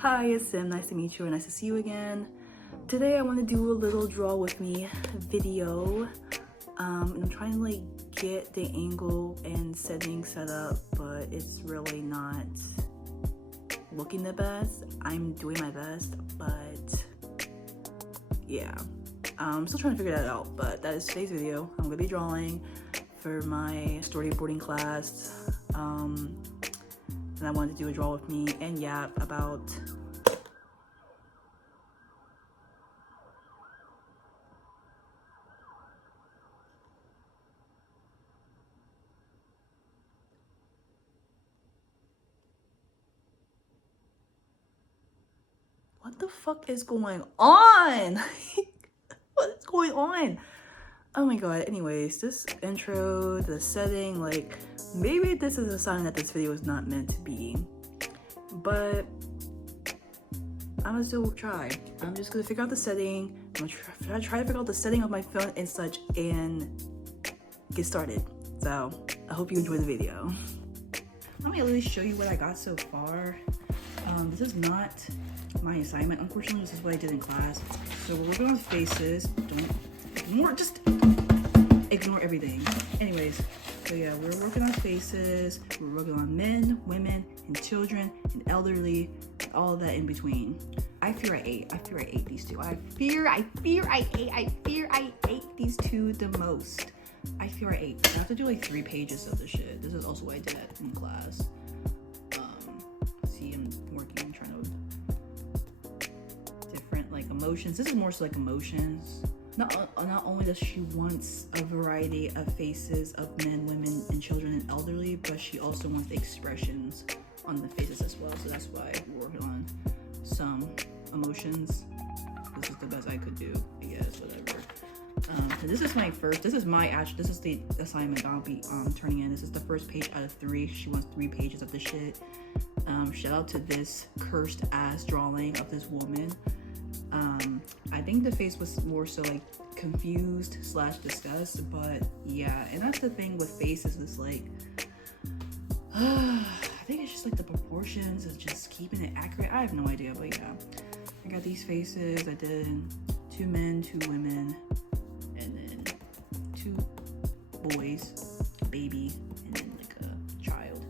Hi, it's Sim. Nice to meet you and nice to see you again. Today I want to do a little draw with me video. And I'm trying to like get the angle and setting set up, but it's really not looking the best. I'm doing my best, but yeah. I'm still trying to figure that out, but that is today's video. I'm going to be drawing for my storyboarding class. And I wanted to do a draw with me and yap about what the fuck is going on? What is going on? Oh my god. Anyways, this intro, the setting, like maybe this is a sign that this video is not meant to be, but I'm gonna still try. I'm just gonna figure out the setting. I'm gonna try to figure out the setting of my phone and such and get started. So I hope you enjoy the video. Let me at least show you what I got so far. This is not my assignment, unfortunately. This is what I did in class. So we're working on faces. Don't ignore, just ignore everything. Anyways, so yeah, we're working on faces. We're working on men, women, and children, and elderly, and all of that in between. I fear I ate these two. I fear I ate these two the most. I fear I ate. I have to do like 3 pages of this shit. This is also what I did in class. See, I'm working, trying to different like emotions. This is more so like emotions. Not only does she wants a variety of faces of men, women, and children and elderly, but she also wants the expressions on the faces as well. So that's why we're working on some emotions. This is the best I could do, I guess, whatever. So this is the assignment I'll be turning in. This is the first page out of 3. She wants 3 pages of this shit. Shout out to this cursed ass drawing of this woman. I think the face was more so like confused / disgust, but yeah, and that's the thing with faces is like I think it's just like the proportions is just keeping it accurate. I have no idea, but yeah, I got these faces. I did 2 men, 2 women, and then 2 boys, a baby, and then like a child.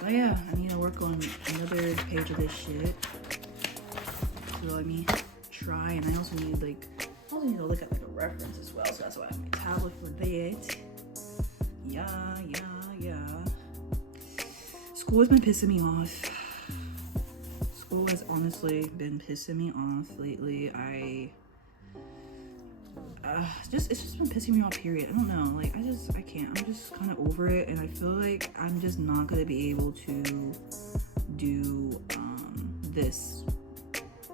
But yeah, I need to work on another page of this shit. So let me try, and I also need to look at like a reference as well. So that's why I have my tablet for that. Yeah. School has been pissing me off. School has honestly been pissing me off lately. It's just been pissing me off, period. I don't know, like I can't. I'm just kind of over it, and I feel like I'm just not gonna be able to do this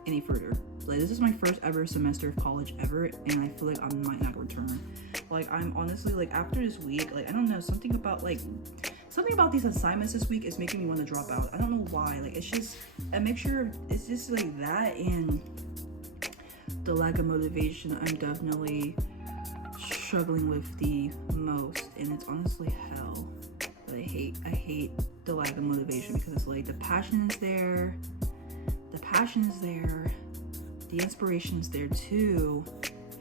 any further. Like, this is my first ever semester of college ever, and I feel like I might not return. Like, I'm honestly, like, after this week, like, I don't know, something about these assignments this week is making me want to drop out. I don't know why. Like, it's just a mixture. It's just like that and the lack of motivation. I'm definitely struggling with the most, and it's honestly hell. But I hate the lack of motivation, because it's like the passion is there, the inspiration is there too.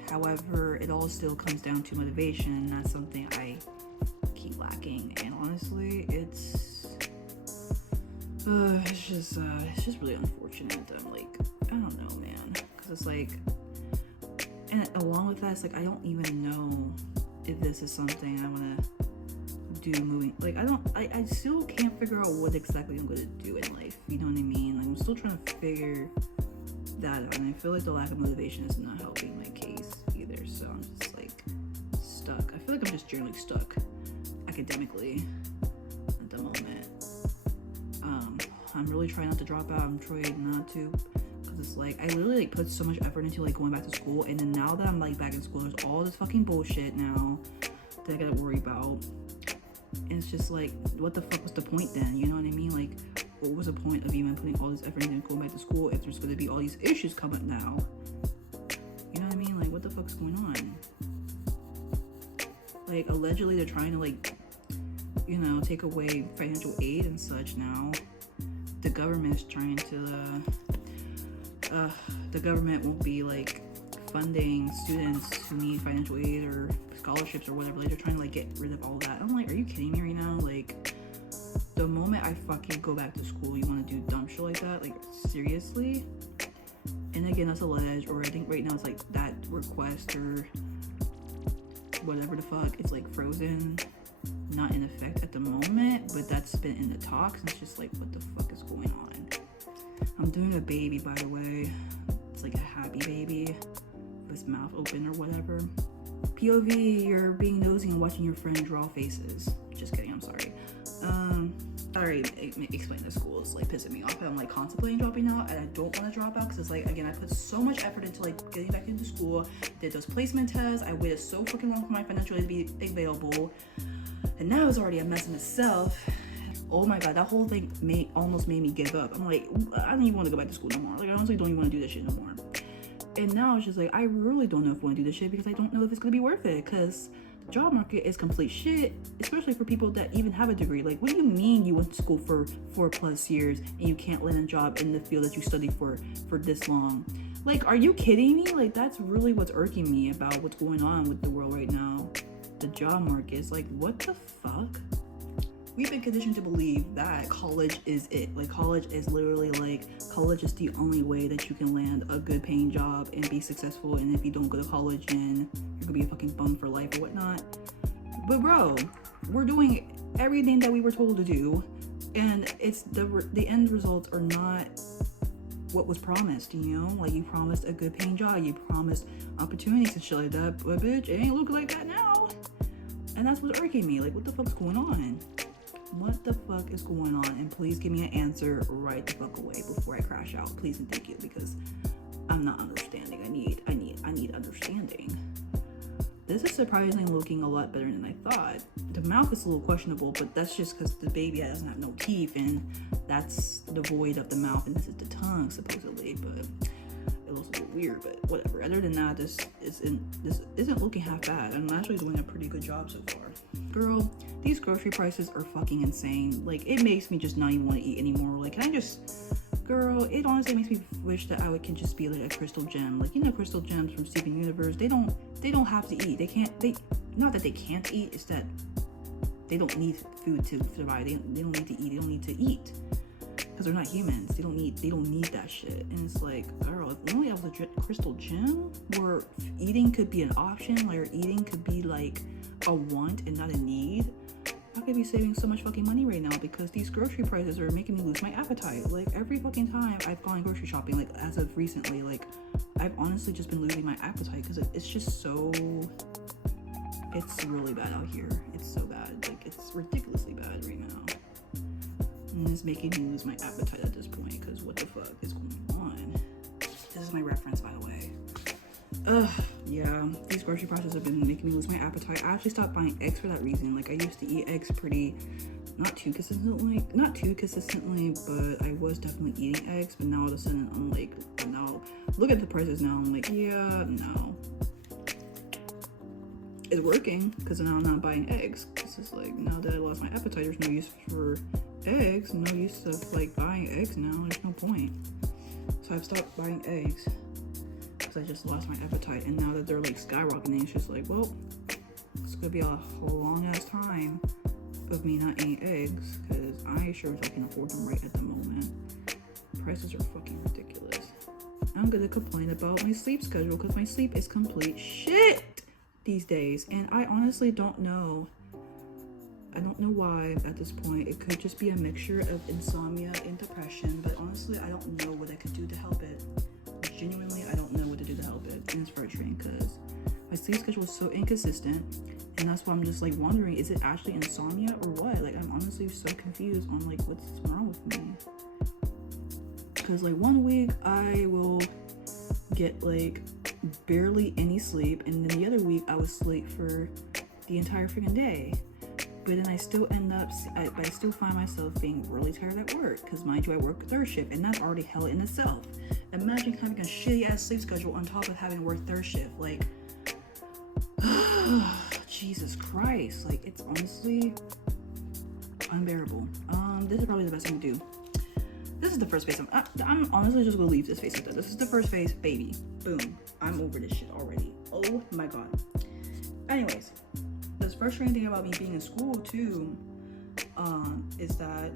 However, it all still comes down to motivation, and that's something I keep lacking. And honestly, it's just really unfortunate. I'm like, I don't know, man, because it's like, and along with that, it's like I don't even know if this is something I want to do moving. Like, I still can't figure out what exactly I'm gonna do in life. You know what I mean? Like, I'm still trying to figure that out, and I feel like the lack of motivation is not helping my case either. So I'm just like stuck. I feel like I'm just generally stuck academically at the moment. I'm really trying not to drop out. I'm trying not to, because it's like I literally like put so much effort into like going back to school, and then now that I'm like back in school, there's all this fucking bullshit now that I gotta worry about. And it's just like, what the fuck was the point then? You know what I mean? Like, what was the point of even putting all this effort into going back to school if there's going to be all these issues come up now? You know what I mean? Like, what the fuck's going on? Like, allegedly they're trying to, like, you know, take away financial aid and such now. the government is trying to the government won't be like funding students who need financial aid or scholarships or whatever. Like, they're trying to like get rid of all that. I'm like, are you kidding me right now? Like, the moment I fucking go back to school, you want to do dumb shit like that? Like, seriously? And again, that's alleged, or I think right now it's like that request or whatever the fuck, it's like frozen, not in effect at the moment, but that's been in the talks, and it's just like, what the fuck is going on? I'm doing a baby, by the way. It's like a happy baby with his mouth open or whatever. POV, you're being nosy and watching your friend draw faces. Just kidding, I'm sorry. I already explained the school. It's like pissing me off. I'm like contemplating dropping out, and I don't want to drop out because it's like, again, I put so much effort into like getting back into school, did those placement tests, I waited so fucking long for my financial aid to be available, and now it's already a mess in itself. Oh my god, that whole thing almost made me give up. I'm like, I don't even want to go back to school no more. Like, I honestly don't even want to do this shit no more. And now it's just like, I really don't know if I want to do this shit because I don't know if it's gonna be worth it, because the job market is complete shit, especially for people that even have a degree. Like, what do you mean you went to school for 4+ years and you can't land a job in the field that you studied for this long? Like, are you kidding me? Like, that's really what's irking me about what's going on with the world right now. The job market is like, what the fuck? We've been conditioned to believe that college is it. Like, college is literally like, college is the only way that you can land a good paying job and be successful. And if you don't go to college, then you're gonna be a fucking bum for life or whatnot. But bro, we're doing everything that we were told to do, and it's the end results are not what was promised, you know? Like, you promised a good paying job, you promised opportunities and shit like that, but bitch, it ain't looking like that now. And that's what's irking me. Like, what the fuck's going on? What the fuck is going on? And please give me an answer right the fuck away before I crash out. Please and thank you, because I'm not understanding. I need understanding. This is surprisingly looking a lot better than I thought. The mouth is a little questionable, but that's just because the baby doesn't have no teeth, and that's the void of the mouth, and this is the tongue supposedly. But it looks a little weird, but whatever. Other than that, this isn't looking half bad. I'm actually doing a pretty good job so far. Girl, these grocery prices are fucking insane. Like, it makes me just not even want to eat anymore. Like, girl, it honestly makes me wish that I can just be like a crystal gem. Like, you know, crystal gems from Steven Universe, they don't have to eat. Not that they can't eat, it's that they don't need food to survive. They don't need to eat. They don't need to eat. Because they're not humans. They don't need that shit. And it's like, girl, if only I was a crystal gem where eating could be an option, where eating could be like a want and not a need, I could be saving so much fucking money right now, because these grocery prices are making me lose my appetite. Like, every fucking time I've gone grocery shopping, like as of recently, like I've honestly just been losing my appetite because it's just so, it's really bad out here. It's so bad. Like, it's ridiculously bad right now. And it's making me lose my appetite at this point, because what the fuck is going on? This is my reference, by the way. Yeah, these grocery prices have been making me lose my appetite. I actually stopped buying eggs for that reason. Like, I used to eat eggs not too consistently, but I was definitely eating eggs. But now all of a sudden, I'm like, now look at the prices now. I'm like, yeah, no. It's working, because now I'm not buying eggs. Because it's like, now that I lost my appetite, there's no use for eggs. No use of like buying eggs now. There's no point. So I've stopped buying eggs, because I just lost my appetite. And now that they're like skyrocketing, it's just like, well, it's gonna be a whole long ass time of me not eating eggs, because I sure as I can afford them right at the moment. Prices are fucking ridiculous. I'm gonna complain about my sleep schedule, because my sleep is complete shit these days, and I honestly don't know. I don't know why at this point. It could just be a mixture of insomnia and depression, but honestly, I don't know what I could do to help it. Genuinely, I don't know what to do to help it, and it's frustrating because my sleep schedule is so inconsistent, and that's why I'm just like wondering, is it actually insomnia or what? Like, I'm honestly so confused on like what's wrong with me. Because like one week I will get like barely any sleep, and then the other week I would sleep for the entire freaking day. But then I still find myself being really tired at work, because mind you, I work third shift, and that's already hell in itself. Imagine having a shitty ass sleep schedule on top of having to work third shift. Like, Jesus Christ, like, it's honestly unbearable. This is probably the best thing to do. This is the first phase. I'm honestly just gonna leave this phase like that. This is the first phase, baby. Boom. I'm over this shit already. Oh my god. Anyways, the frustrating thing about me being in school too, is that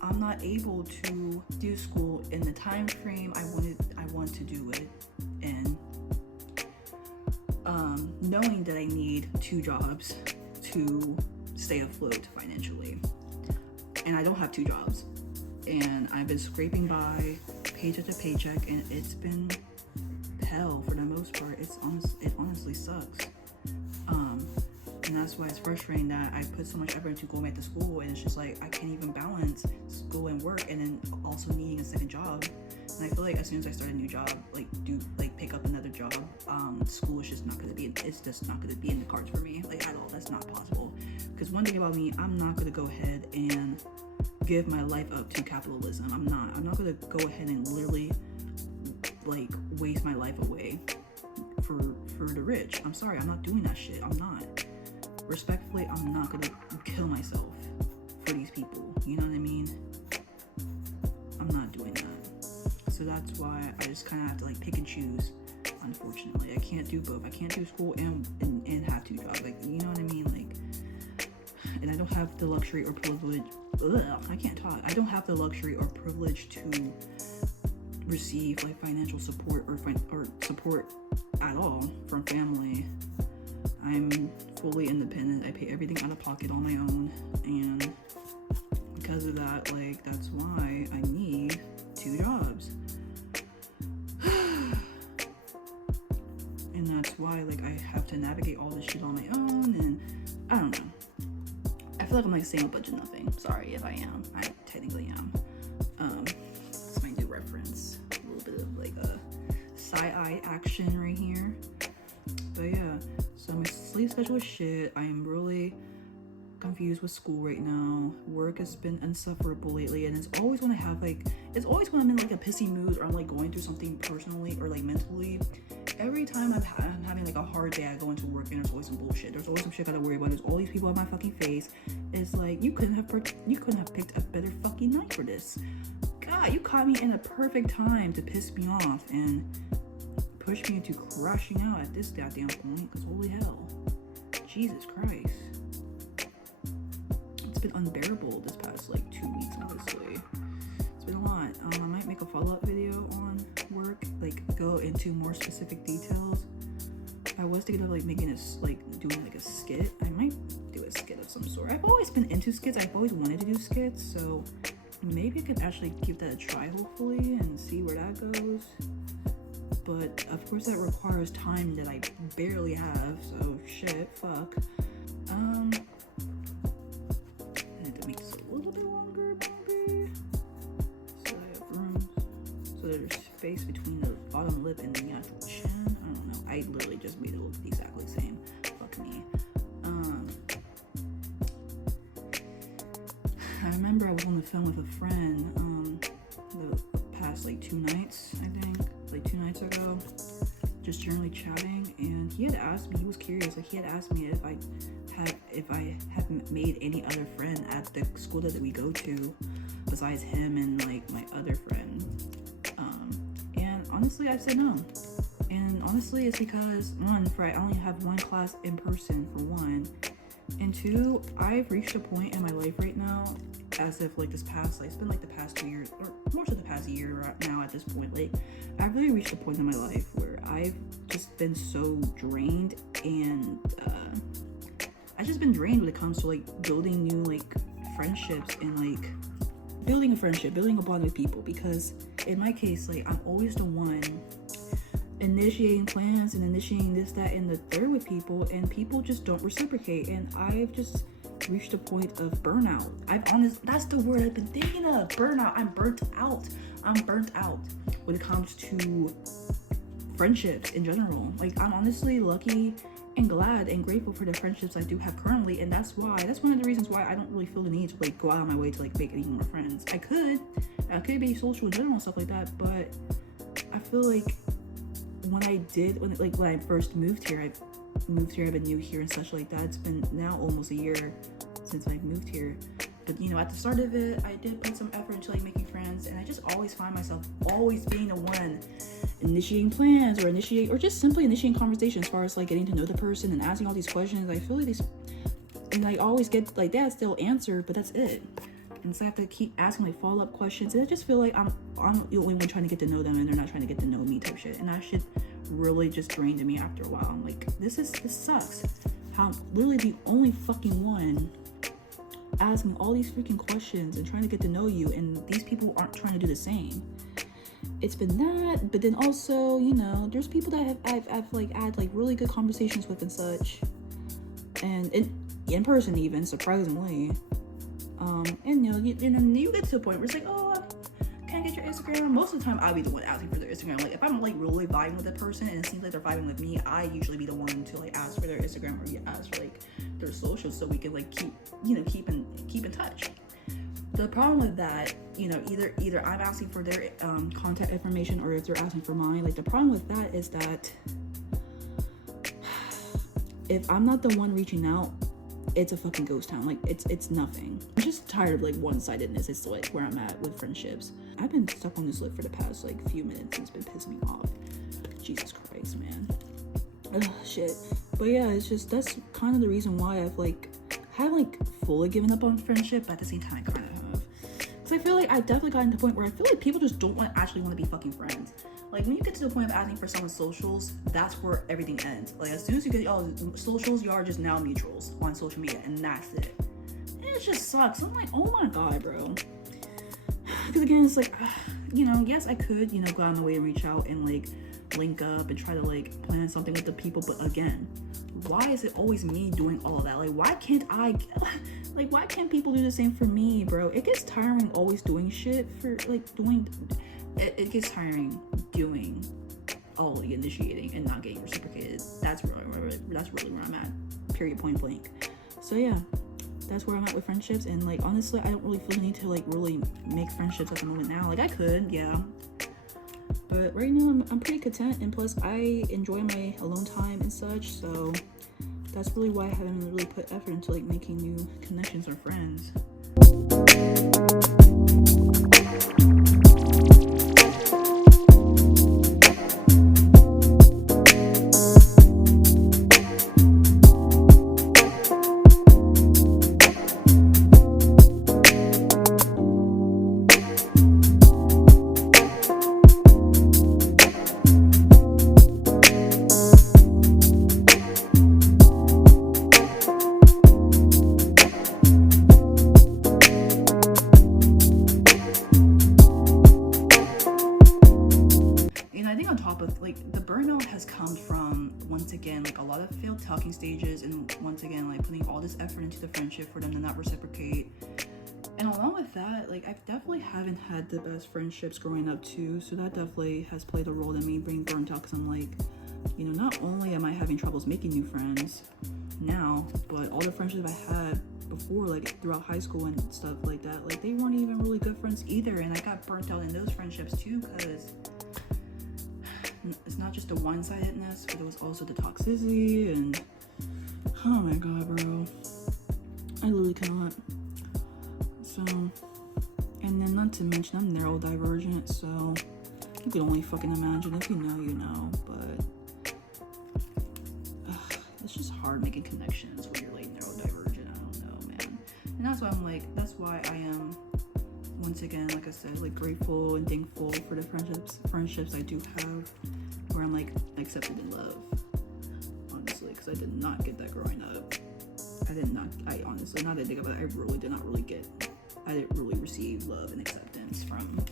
I'm not able to do school in the time frame I want to do it in. Knowing that I need 2 jobs to stay afloat financially, and I don't have 2 jobs, and I've been scraping by paycheck to paycheck, and it's been hell for the most part. It honestly sucks. And that's why it's frustrating that I put so much effort into going back to school, and it's just like I can't even balance school and work, and then also needing a second job. And I feel like as soon as I start a new job, pick up another job, school is just not gonna be. It's just not gonna be in the cards for me, like at all. That's not possible. Because one thing about me, I'm not gonna go ahead and give my life up to capitalism. I'm not gonna go ahead and literally like waste my life away for the rich. I'm sorry, I'm not doing that shit. I'm not. Respectfully, I'm not gonna kill myself for these people. You know what I mean? I'm not doing that. So that's why I just kind of have to like pick and choose. Unfortunately, I can't do both. I can't do school and have 2 jobs. Like, you know what I mean? Like, and I don't have the luxury or privilege. I can't talk. I don't have the luxury or privilege to receive like financial support or support at all from family. I'm fully independent. I pay everything out of pocket on my own, and because of that, like, that's why I need 2 jobs. And that's why, like, I have to navigate all this shit on my own, and I don't know. I feel like I'm like saying a bunch of nothing. Sorry if I am. I technically am. That's my new reference. A little bit of like a side-eye action right here. But yeah. So my sleep schedule is shit. I am really confused with school right now. Work has been insufferable lately, and it's always when I'm in like a pissy mood, or I'm like going through something personally or like mentally. Every time I'm having like a hard day, I go into work and there's always some bullshit. There's always some shit I gotta worry about. There's all these people in my fucking face. It's like you couldn't have picked a better fucking night for this. God, you caught me in a perfect time to piss me off and push me into crashing out at this goddamn point, because holy hell, Jesus Christ, it's been unbearable this past like 2 weeks. Honestly, it's been a lot. I might make a follow-up video on work, like go into more specific details. I was thinking of like making this, like doing like a skit. I might do a skit of some sort. I've always been into skits. I've always wanted to do skits, so maybe I could actually give that a try, hopefully, and see where that goes. But of course that requires time that I barely have, so shit, fuck. I need to make this a little bit longer, maybe, so I have room, so there's space between the bottom lip and the actual chin. I don't know, I literally just made it look exactly the same. Fuck me. I remember I was on the phone with a friend the past like 2 nights, I think, like 2 nights ago, just generally chatting, and he had asked me, he was curious, like he had asked me if I have made any other friend at the school that we go to besides him and like my other friend, and honestly I said no. And honestly it's because I only have 1 class in person, for 1, and 2, I've reached a point in my life right now, as if like this past, like it's been like the past 2 years, or more so the past year right now at this point, like I've really reached a point in my life where I've just been so drained, and I've just been drained when it comes to like building new like friendships, and like building a friendship, building a bond with people, because in my case, like I'm always the one initiating plans and initiating this, that, and the third with people, and people just don't reciprocate, and I've just reached a point of burnout. That's the word I've been thinking of, burnout. I'm burnt out when it comes to friendships in general. Like I'm honestly lucky and glad and grateful for the friendships I do have currently, and that's one of the reasons why I don't really feel the need to like go out of my way to like make any more friends. I could be social in general and stuff like that, but I feel like when I first moved here, I've been new here and such like that. It's been now almost a year since I moved here, But you know, at the start of it, I did put some effort into like making friends, and I just always find myself always being the one initiating plans or just simply initiating conversation as far as like getting to know the person and asking all these questions. I feel like these, and I always get like that still answered, but that's it. And so I have to keep asking like follow-up questions, and I just feel like I'm the only one trying to get to know them, and they're not trying to get to know me type shit. And that shit really just drained me after a while. I'm like, this sucks. How I'm literally the only fucking one asking all these freaking questions and trying to get to know you, and these people aren't trying to do the same. It's been that, but then also, you know, there's people that I've like had like really good conversations with and such, and in person even, surprisingly. And you know, you get to the point where it's like, oh, can I get your Instagram? Most of the time, I'll be the one asking for their Instagram. Like, if I'm like really vibing with a person and it seems like they're vibing with me, I usually be the one to like ask for their Instagram or ask for like their socials so we can like keep in touch. The problem with that, you know, either I'm asking for their contact information or if they're asking for mine. Like, the problem with that is that if I'm not the one reaching out, it's a fucking ghost town. Like, it's nothing. I'm just tired of like one-sidedness. It's like where I'm at with friendships. I've been stuck on this lip for the past like few minutes, and it's been pissing me off. Jesus Christ, man. Ugh, shit. But yeah, it's just, that's kind of the reason why I've like haven't like fully given up on friendship, but at the same time I kind of have. Because I feel like I definitely got to the point where I feel like people just don't actually want to be fucking friends. Like, when you get to the point of asking for someone's socials, that's where everything ends. Like, as soon as you get all socials, you are just now neutrals on social media, and that's it. And it just sucks. I'm like, oh my god, bro. Because again, it's like, you know, yes, I could, you know, go out of the way and reach out and like link up and try to like plan something with the people, but again, why is it always me doing all of that? Like, why can't people do the same for me, bro? It gets tiring always doing shit for like doing. It gets tiring doing all the initiating and not getting reciprocated. That's really where I'm at. Period. Point blank. So yeah, that's where I'm at with friendships. And like, honestly, I don't really feel the need to like really make friendships at the moment now. Like, I could, yeah, but right now I'm pretty content. And plus, I enjoy my alone time and such. So that's really why I haven't really put effort into like making new connections or friends. Like, a lot of failed talking stages, and once again, like, putting all this effort into the friendship for them to not reciprocate. And along with that, like, I definitely haven't had the best friendships growing up too, so that definitely has played a role in me being burnt out, because I'm like, you know, not only am I having troubles making new friends now, but all the friendships I had before, like throughout high school and stuff like that, like, they weren't even really good friends either. And I got burnt out in those friendships too, because it's not just the one-sidedness, but it was also the toxicity. And oh my god, bro, I literally cannot. So, and then not to mention I'm neurodivergent, so you can only fucking imagine. If you know, you know. But it's just hard making connections when you're like neurodivergent. I don't know, man. And that's why I'm like, that's why I am, once again, like I said, like, grateful and thankful for the friendships I do have, where I'm like accepted in love, honestly, because I did not get that growing up. I honestly, now that I think about it, I didn't really receive love and acceptance from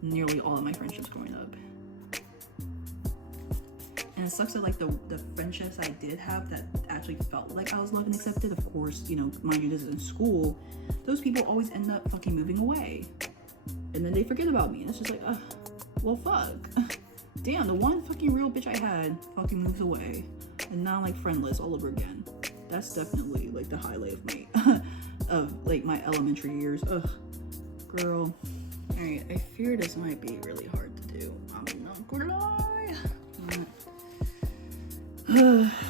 nearly all of my friendships growing up. And it sucks that like the friendships I did have that actually felt like I was loved and accepted, of course, you know, mind you, this is in school, those people always end up fucking moving away, and then they forget about me, and it's just like, well, fuck. Damn, the one fucking real bitch I had fucking moves away, and now I'm like friendless all over again. That's definitely like the highlight of me of like my elementary years. Ugh, girl. Alright, I fear this might be really hard to do. I'm not gonna lie.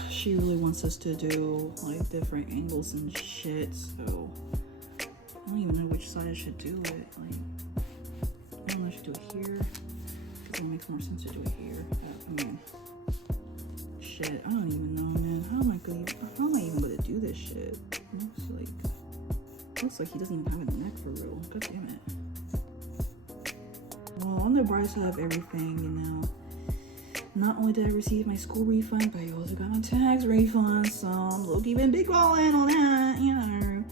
She really wants us to do like different angles and shit, so I don't even which side I should do it. Like, I don't know if I should do it here, because it makes more sense to do it here. I mean, shit, I don't even know, man. How am I even gonna do this shit? Looks like he doesn't even have a neck for real. God damn it. Well, on the bright side of everything, you know, not only did I receive my school refund, but I also got my tax refund, so I'm low-key been big balling on that, you know.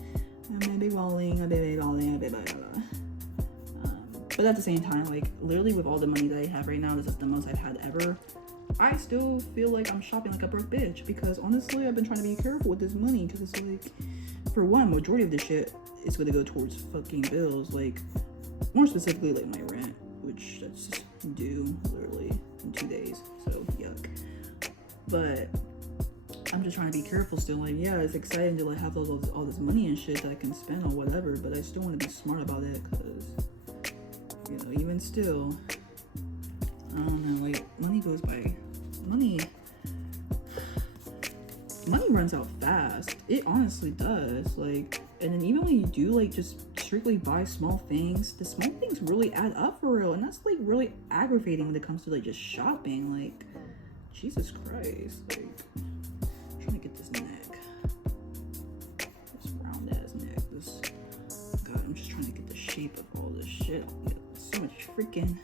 I've been big balling. But at the same time, like, literally with all the money that I have right now, this is the most I've had ever. I still feel like I'm shopping like a broke bitch, because honestly, I've been trying to be careful with this money, because it's like, for one, majority of this shit is going to go towards fucking bills, like, more specifically, like, my rent, which that's just due, literally, in 2 days, so, yuck. But I'm just trying to be careful still, like, yeah, it's exciting to, like, have all this money and shit that I can spend on whatever, but I still want to be smart about it, because, you know, even still, I don't know, like, money runs out fast. It honestly does. Like, and then even when you do, like, just strictly buy small things, the small things really add up for real, and that's, like, really aggravating when it comes to, like, just shopping. Like, Jesus Christ. Like, I'm trying to get this neck, this round ass neck, this, God, I'm just trying to get the shape of all this shit. So much freaking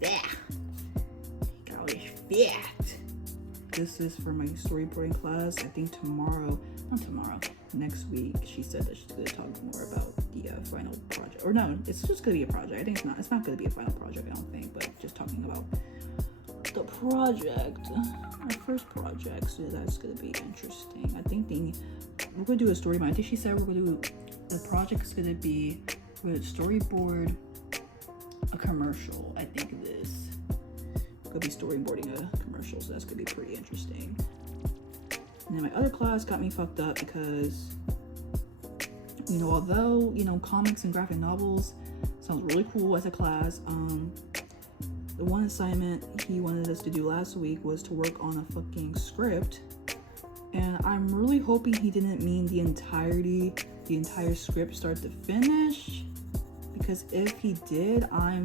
got all this fat. This is for my storyboarding class. I think next week, she said that she's going to talk more about the final project. Or no, it's just going to be a project. I think it's not going to be a final project, I don't think, but just talking about the project, our first project, so that's going to be interesting. I think we're going to do a storyboard. I think she said we're going to do, the project is going to be, we're going to storyboard a commercial, I think it is. Could be storyboarding a commercial, so that's gonna be pretty interesting. And then my other class got me fucked up because, you know, although, you know, comics and graphic novels sounds really cool as a class, the one assignment he wanted us to do last week was to work on a fucking script, and I'm really hoping he didn't mean the entire script start to finish, because if he did, I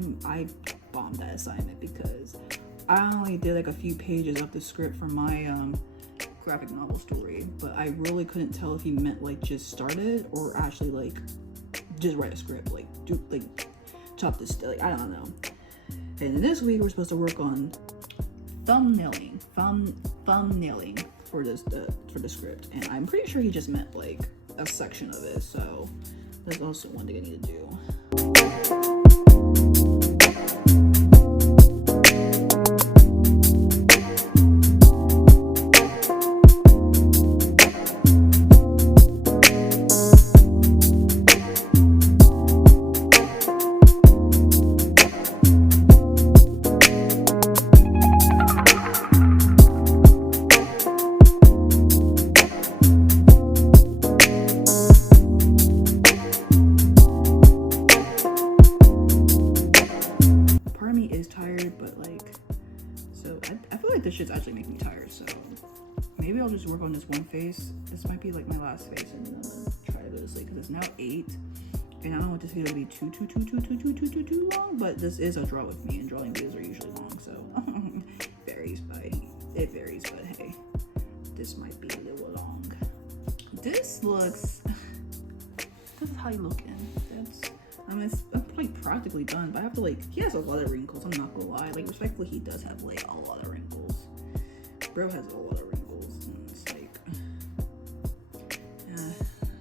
bombed that assignment, because I only did like a few pages of the script for my graphic novel story, but I really couldn't tell if he meant like just started or actually like just write a script, like do like chop this, like I don't know. And then this week we're supposed to work on thumbnailing for the script, and I'm pretty sure he just meant like a section of it, so that's also one thing I need to do. This shit's actually making me tired, so maybe I'll just work on this one face. This might be like my last face, and then I'm gonna try to go to sleep, because it's now 8, and I don't want this video to be too long, but this is a draw with me, and drawing videos are usually long, so it varies, but hey, this might be a little long. This is how you looking. I'm like practically done, but I have to, like, he has a lot of wrinkles, I'm not gonna lie. Like, respectfully, he does have like a lot of wrinkles. Bro has a lot of wrinkles, and it's like, I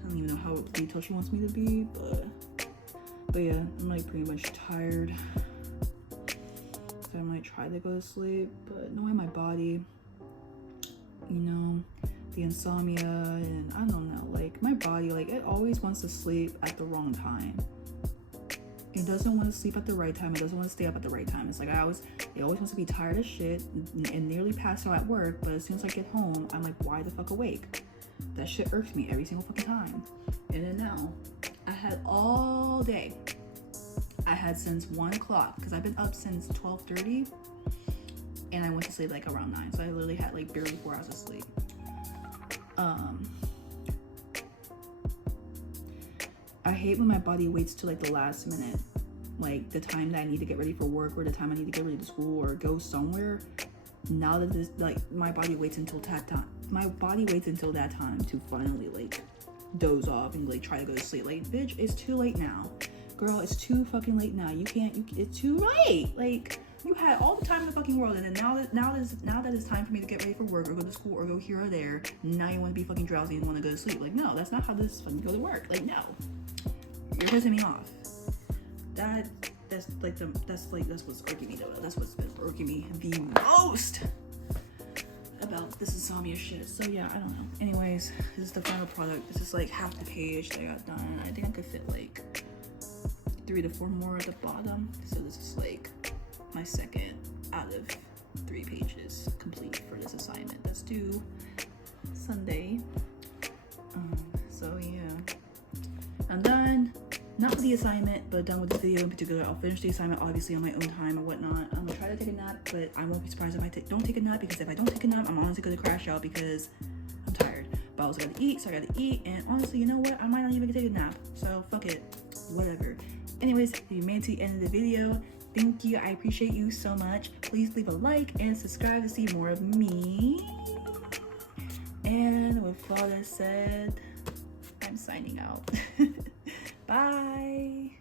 don't even know how detailed she wants me to be, but yeah, I'm like pretty much tired, so I might try to go to sleep, but knowing my body, you know, the insomnia, and I don't know, like, my body, like, it always wants to sleep at the wrong time. It doesn't want to sleep at the right time. It doesn't want to stay up at the right time. It's like it always wants to be tired as shit and nearly pass out at work, but as soon as I get home, I'm like, why the fuck awake? That shit irks me every single fucking time. And then now, I had all day. I had since 1 o'clock, because I've been up since 12:30, and I went to sleep like around 9, so I literally had like barely 4 hours of sleep. I hate when my body waits to like the last minute, like the time that I need to get ready for work or the time I need to get ready to school or go somewhere. Now that this, like, my body waits until that time. My body waits until that time to finally like doze off and like try to go to sleep. Like, bitch, it's too late now, girl. It's too fucking late now. You can't. It's too late. Like, you had all the time in the fucking world, and then now that it's time for me to get ready for work or go to school or go here or there, now you want to be fucking drowsy and want to go to sleep. Like, no, that's not how this fucking go to work. Like, no, you're pissing me off. That's what's irking me though. That's what's been irking me the most about this insomnia shit. So yeah, I don't know. Anyways, this is the final product. This is like half the page that I got done. I think I could fit like 3 to 4 more at the bottom. So this is like my second out of 3 pages complete for this assignment that's due Sunday. So yeah, I'm done. Not with the assignment, but done with this video in particular. I'll finish the assignment obviously on my own time or whatnot. I'm gonna try to take a nap, but I won't be surprised if I don't take a nap, because if I don't take a nap, I'm honestly gonna crash out because I'm tired. But I also gotta eat, so I gotta eat, and honestly, you know what? I might not even take a nap, so fuck it, whatever. Anyways, if you made it to the end of the video, thank you. I appreciate you so much. Please leave a like and subscribe to see more of me. And with all that said, I'm signing out. Bye.